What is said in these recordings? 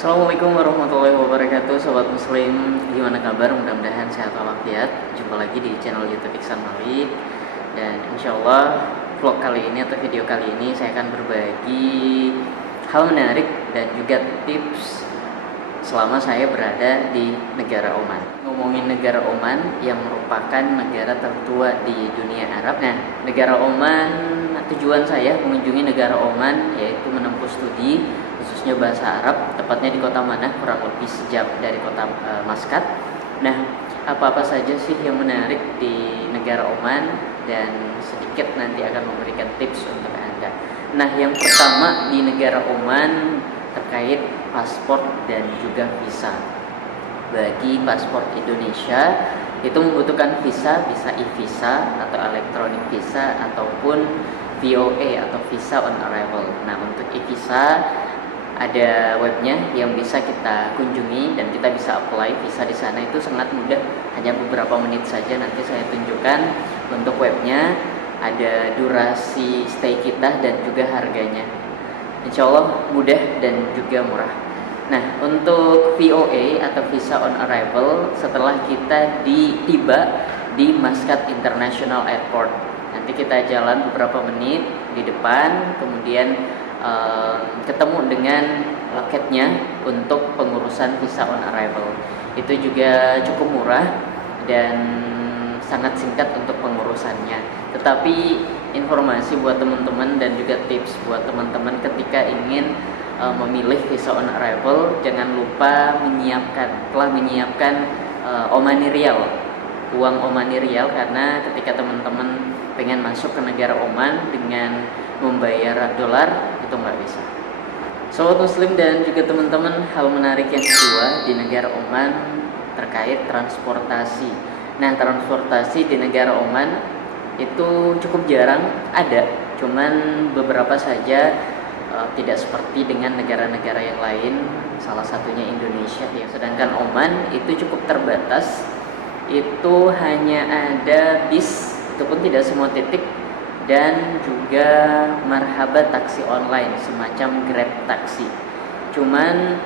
Assalamualaikum warahmatullahi wabarakatuh, sobat muslim. Gimana kabar? Mudah-mudahan sehat walafiat. Jumpa lagi di channel YouTube Iksan Malik. Dan insya Allah vlog kali ini atau video kali ini saya akan berbagi hal menarik dan juga tips selama saya berada di negara Oman. Ngomongin negara Oman yang merupakan negara tertua di dunia Arab. Nah, negara Oman, tujuan saya mengunjungi negara Oman yaitu menempuh studi khususnya bahasa Arab, tepatnya di kota Manah, kurang lebih sejam dari kota Maskat. Nah, apa-apa saja sih yang menarik di negara Oman, dan sedikit nanti akan memberikan tips untuk Anda. Nah, yang pertama di negara Oman terkait paspor dan juga visa. Bagi paspor Indonesia itu membutuhkan visa, bisa e-visa atau electronic visa ataupun VOA atau visa on arrival. Nah, untuk e-visa ada webnya yang bisa kita kunjungi dan kita bisa apply visa di sana. Itu sangat mudah, hanya beberapa menit saja. Nanti saya tunjukkan untuk webnya, ada durasi stay kita dan juga harganya. Insya Allah mudah dan juga murah. Nah, untuk VOA atau visa on arrival, setelah kita tiba di Maskat International Airport, nanti kita jalan beberapa menit di depan, kemudian ketemu dengan loketnya untuk pengurusan visa on arrival. Itu juga cukup murah dan sangat singkat untuk pengurusannya. Tetapi informasi buat teman-teman dan juga tips buat teman-teman ketika ingin memilih visa on arrival, jangan lupa telah menyiapkan Omani Rial, uang Omani Rial, karena ketika teman-teman pengen masuk ke negara Oman dengan membayar dolar itu nggak bisa. Sobat muslim dan juga teman-teman, hal menarik yang kedua di negara Oman terkait transportasi. Nah, transportasi di negara Oman itu cukup jarang ada, cuman beberapa saja, tidak seperti dengan negara-negara yang lain, salah satunya Indonesia ya. Sedangkan Oman itu cukup terbatas, itu hanya ada bis, itu pun tidak semua titik, dan juga marhaba taksi online semacam Grab taksi. Cuman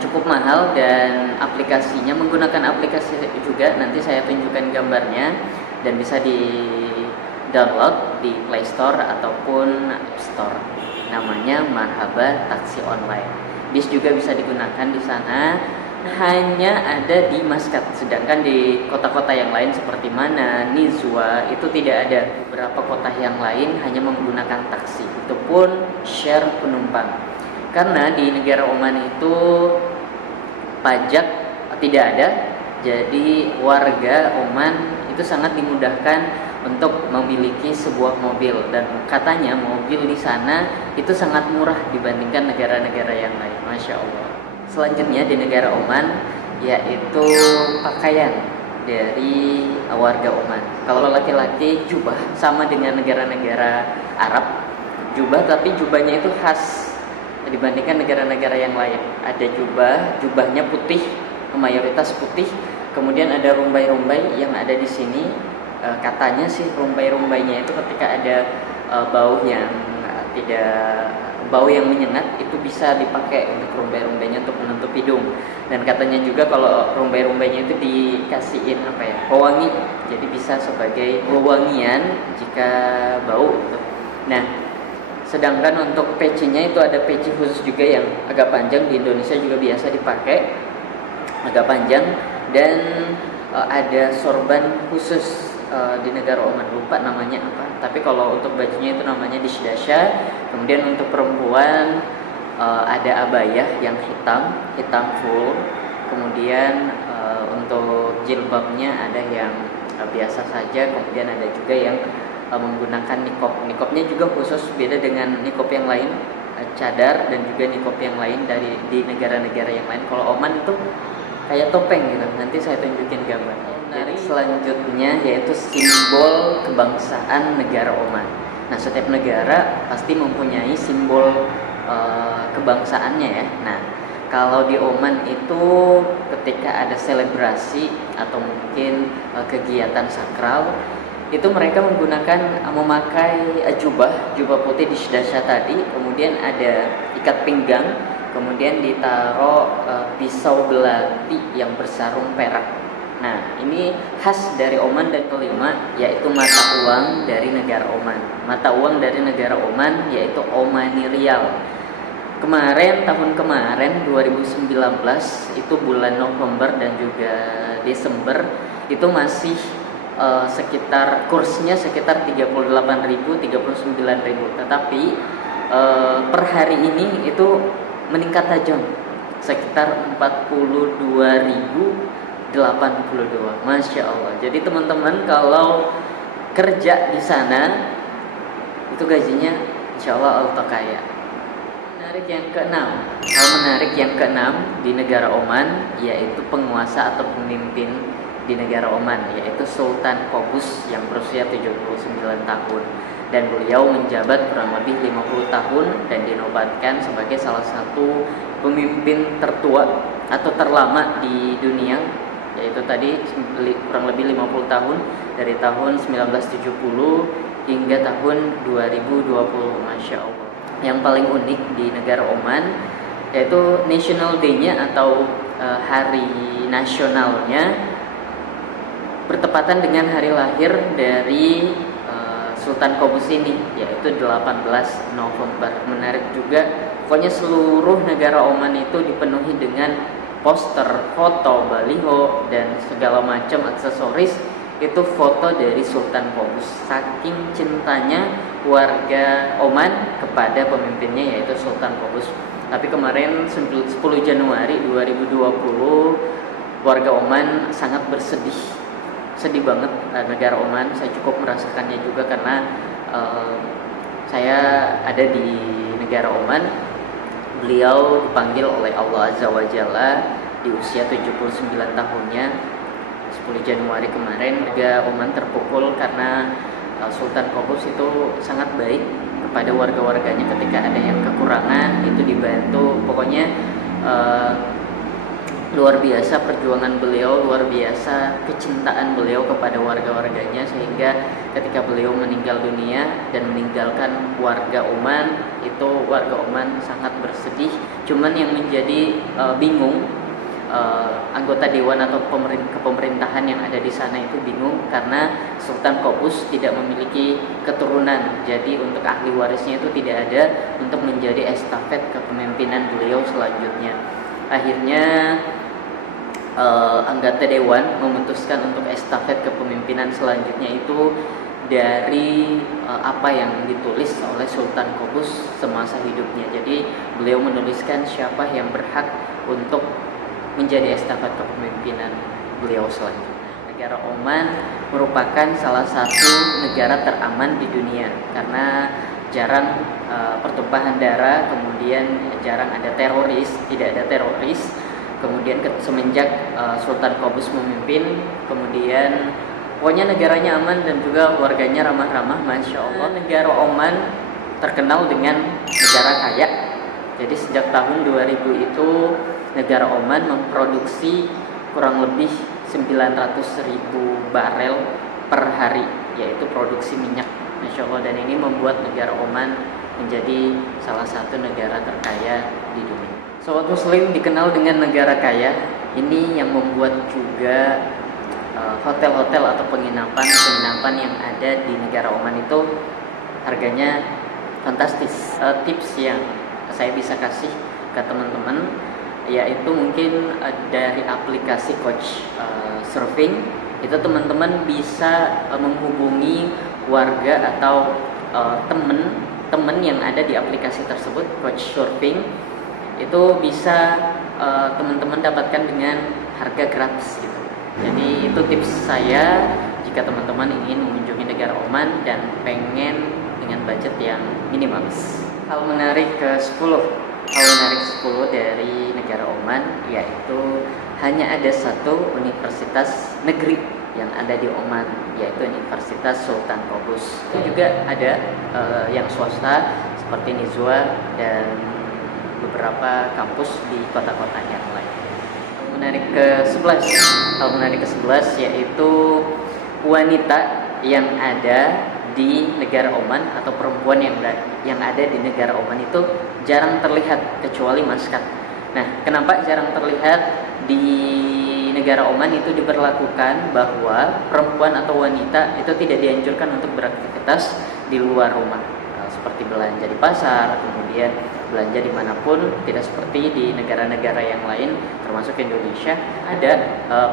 cukup mahal dan aplikasinya, menggunakan aplikasi juga, nanti saya tunjukkan gambarnya dan bisa di download di Play Store ataupun App Store. Namanya marhaba taksi online. Bis juga bisa digunakan di sana, hanya ada di Maskat, sedangkan di kota-kota yang lain seperti mana Nizwa itu tidak ada. Beberapa kota yang lain hanya menggunakan taksi, itu pun share penumpang. Karena di negara Oman itu pajak tidak ada, jadi warga Oman itu sangat dimudahkan untuk memiliki sebuah mobil, dan katanya mobil di sana itu sangat murah dibandingkan negara-negara yang lain. Masya Allah. Selanjutnya di negara Oman yaitu pakaian dari warga Oman. Kalau laki-laki jubah, sama dengan negara-negara Arab, jubah, tapi jubahnya itu khas dibandingkan negara-negara yang lain. Ada jubahnya putih, mayoritas putih, kemudian ada rumbai-rumbai yang ada di sini. Katanya sih rumbai-rumbainya itu ketika ada bau yang menyengat, itu bisa dipakai untuk rumbai-rumbainya untuk menutup hidung. Dan katanya juga kalau rumbai-rumbainya itu dikasihin pewangi, jadi bisa sebagai wewangian jika bau gitu. Nah, sedangkan untuk pecinya itu ada peci khusus juga yang agak panjang, di Indonesia juga biasa dipakai, agak panjang, dan ada sorban khusus di negara Oman, lupa namanya apa, tapi kalau untuk bajunya itu namanya dishdasha. Kemudian untuk perempuan ada abayah yang hitam full. Kemudian untuk jilbabnya ada yang biasa saja. Kemudian ada juga yang menggunakan nikopnya juga khusus, beda dengan nikop yang lain, cadar dan juga nikop yang lain di negara-negara yang lain. Kalau Oman itu kayak topeng gitu, nanti saya tunjukin gambarnya. Jadi selanjutnya yaitu simbol kebangsaan negara Oman. Nah, setiap negara pasti mempunyai simbol kebangsaannya ya. Nah, kalau di Oman itu ketika ada selebrasi atau mungkin kegiatan sakral, itu mereka memakai jubah putih di dasar tadi, kemudian ada ikat pinggang, kemudian ditaruh pisau belati yang bersarung perak. Nah, ini khas dari Oman. Dan kelima yaitu mata uang dari negara Oman. Mata uang dari negara Oman yaitu Omani Rial. Tahun kemarin 2019 itu bulan November dan juga Desember itu masih sekitar kursnya sekitar 38.000 39.000, tetapi per hari ini itu meningkat tajam sekitar 42.082. Masya Allah. Jadi teman-teman kalau kerja di sana itu gajinya insya Allah auto kaya. Hal menarik yang keenam di negara Oman yaitu penguasa atau pemimpin di negara Oman, yaitu Sultan Qaboos yang berusia 79 tahun, dan beliau menjabat kurang lebih 50 tahun dan dinobatkan sebagai salah satu pemimpin tertua atau terlama di dunia, yaitu tadi kurang lebih 50 tahun dari tahun 1970 hingga tahun 2020. Masya Allah. Yang paling unik di negara Oman yaitu National Day-nya atau hari nasionalnya bertepatan dengan hari lahir dari Sultan Qaboos ini, yaitu 18 November. Menarik juga, pokoknya seluruh negara Oman itu dipenuhi dengan poster, foto, baliho, dan segala macam aksesoris itu foto dari Sultan Qaboos. Saking cintanya warga Oman kepada pemimpinnya yaitu Sultan Qaboos. Tapi kemarin 10 Januari 2020 warga Oman sangat sedih banget. Negara Oman saya cukup merasakannya juga karena saya ada di negara Oman. Beliau dipanggil oleh Allah Azza wa Jalla di usia 79 tahunnya 10 Januari kemarin. Warga Oman terpukul karena Sultan Qaboos itu sangat baik kepada warga-warganya. Ketika ada yang kekurangan itu dibantu. Pokoknya luar biasa perjuangan beliau, luar biasa kecintaan beliau kepada warga-warganya, sehingga ketika beliau meninggal dunia dan meninggalkan warga Oman, itu warga Oman sangat bersedih. Cuman yang menjadi bingung, anggota dewan atau kepemerintahan yang ada di sana itu bingung karena Sultan Qaboos tidak memiliki keturunan. Jadi untuk ahli warisnya itu tidak ada untuk menjadi estafet kepemimpinan beliau selanjutnya. Akhirnya anggota dewan memutuskan untuk estafet kepemimpinan selanjutnya itu dari apa yang ditulis oleh Sultan Qaboos semasa hidupnya. Jadi beliau menuliskan siapa yang berhak untuk menjadi estafet kepemimpinan beliau selanjutnya. Negara Oman merupakan salah satu negara teraman di dunia karena jarang pertumpahan darah, kemudian jarang ada teroris, tidak ada teroris. Kemudian semenjak Sultan Qaboos memimpin, kemudian pokoknya negaranya aman dan juga warganya ramah-ramah. Masya Allah. Negara Oman terkenal dengan negara kaya. Jadi sejak tahun 2000 itu negara Oman memproduksi kurang lebih 900.000 barel per hari, yaitu produksi minyak. Masya Allah. Dan ini membuat negara Oman menjadi salah satu negara terkaya di dunia. Sobat Muslim, dikenal dengan negara kaya, ini yang membuat juga hotel-hotel atau penginapan yang ada di negara Oman itu harganya fantastis. Tips yang saya bisa kasih ke teman-teman yaitu mungkin dari aplikasi Coach Surfing, itu teman-teman bisa menghubungi warga atau teman yang ada di aplikasi tersebut, Coach Surfing. Itu bisa teman-teman dapatkan dengan harga gratis gitu. Jadi itu tips saya jika teman-teman ingin mengunjungi negara Oman dan pengen dengan budget yang minimalis. Hal menarik ke-10 dari negara Oman yaitu hanya ada satu universitas negeri yang ada di Oman, yaitu Universitas Sultan Qaboos. Itu juga ada yang swasta seperti Nizwa dan beberapa kampus di kota-kota yang lain. Hal menarik ke-11 yaitu wanita yang ada di negara Oman atau perempuan yang ada di negara Oman itu jarang terlihat kecuali Maskat. Nah, kenapa jarang terlihat? Di negara Oman itu diberlakukan bahwa perempuan atau wanita itu tidak dianjurkan untuk beraktivitas di luar rumah, seperti belanja di pasar, kemudian belanja dimanapun. Tidak seperti di negara-negara yang lain termasuk Indonesia, ada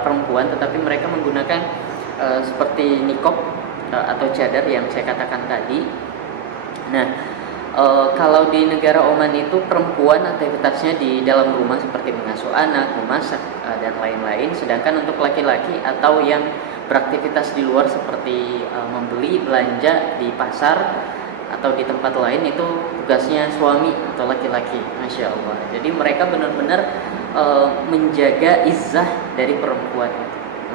perempuan tetapi mereka menggunakan seperti niqab atau cadar yang saya katakan tadi. Nah, kalau di negara Oman itu perempuan aktivitasnya di dalam rumah seperti mengasuh anak, memasak, dan lain-lain. Sedangkan untuk laki-laki atau yang beraktivitas di luar seperti membeli, belanja di pasar atau di tempat lain itu tugasnya suami atau laki-laki. Masya Allah. Jadi mereka benar-benar menjaga izzah dari perempuan.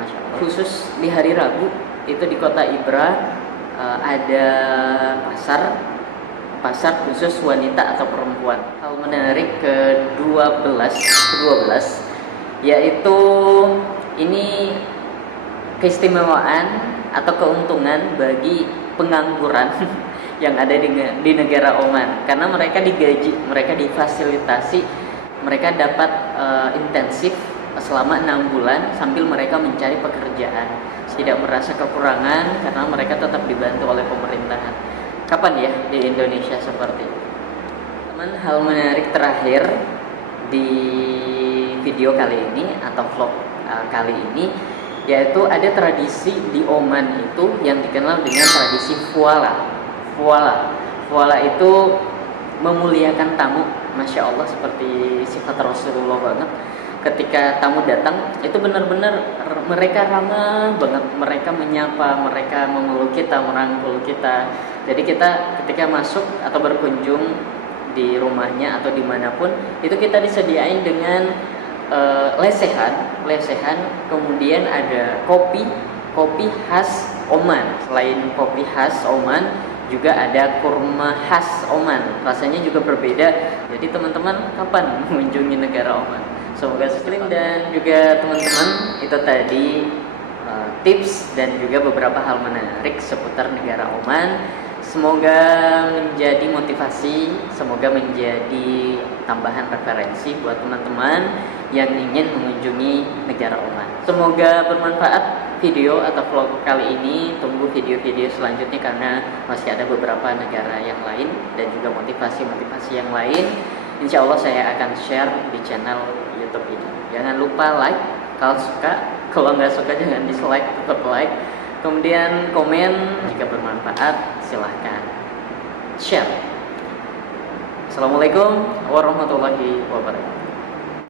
Masya Allah. Khusus di hari Rabu itu di kota Ibra ada pasar khusus wanita atau perempuan. Hal menarik ke-12 yaitu ini keistimewaan atau keuntungan bagi pengangguran yang ada di negara Oman, karena mereka digaji, mereka difasilitasi, mereka dapat intensif selama 6 bulan sambil mereka mencari pekerjaan, tidak merasa kekurangan karena mereka tetap dibantu oleh pemerintahan. Kapan ya di Indonesia seperti itu? Teman, hal menarik terakhir di video kali ini atau vlog kali ini, yaitu ada tradisi di Oman itu yang dikenal dengan tradisi Fuala. Fuala itu memuliakan tamu. Masya Allah, seperti sifat Rasulullah banget. Ketika tamu datang itu benar-benar mereka ramah banget, mereka menyapa, mereka memeluk kita, merangkul kita. Jadi kita ketika masuk atau berkunjung di rumahnya atau dimanapun itu kita disediain dengan lesehan, kemudian ada kopi khas Oman. Selain kopi khas Oman juga ada kurma khas Oman, rasanya juga berbeda. Jadi teman-teman kapan mengunjungi negara Oman? Semoga muslim dan juga teman-teman itu tadi tips dan juga beberapa hal menarik seputar negara Oman. Semoga menjadi motivasi, semoga menjadi tambahan referensi buat teman-teman yang ingin mengunjungi negara Oman. Semoga bermanfaat video atau vlog kali ini. Tunggu video-video selanjutnya karena masih ada beberapa negara yang lain dan juga motivasi-motivasi yang lain. Insya Allah saya akan share di channel YouTube ini. Jangan lupa like kalau suka, kalau nggak suka jangan dislike, tetap like. Kemudian komen jika bermanfaat, silahkan share. Assalamualaikum warahmatullahi wabarakatuh.